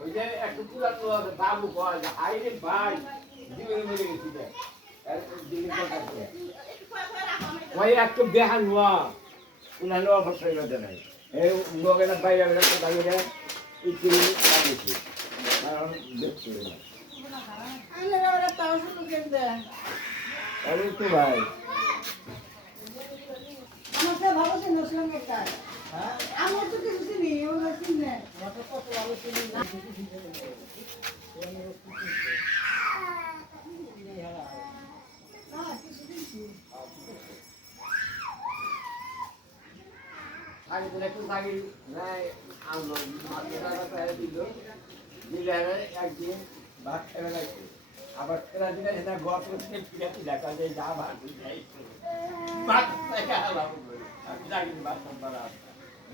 ওই যে একটু পুরানো বাবু কয় হাই রে ভাই জীবনে মরে গেছি রে ওই একটু বেহান হওয়া উনানো অবশ্যই বেঁধে নাই এই লোকেরা বাইরে বেড়ে কোথায় গেলে একটু লাগিয়েছি কারণ দেখছি না আরে তো ভাই আমাকে ভালো ছিল সঙ্গেটাই আমার তো কিছু চিনি ওরা চিনে আগে তো একটু থাকি নাই আনলো দিল দিলে একদিন ভাত খেয়ে লাগছে আবার খেলা দিলে সেটা গপ করতে ফিরে দেখা যায় যা ভাত যাইছে ভাত থেকে আলাপ করি আমি জাগি ভাত সম্পার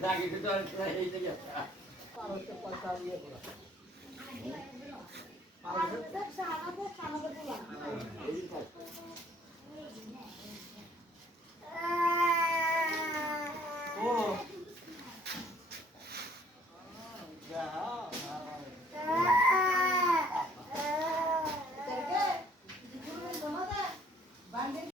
জাগি তো এই থেকে এই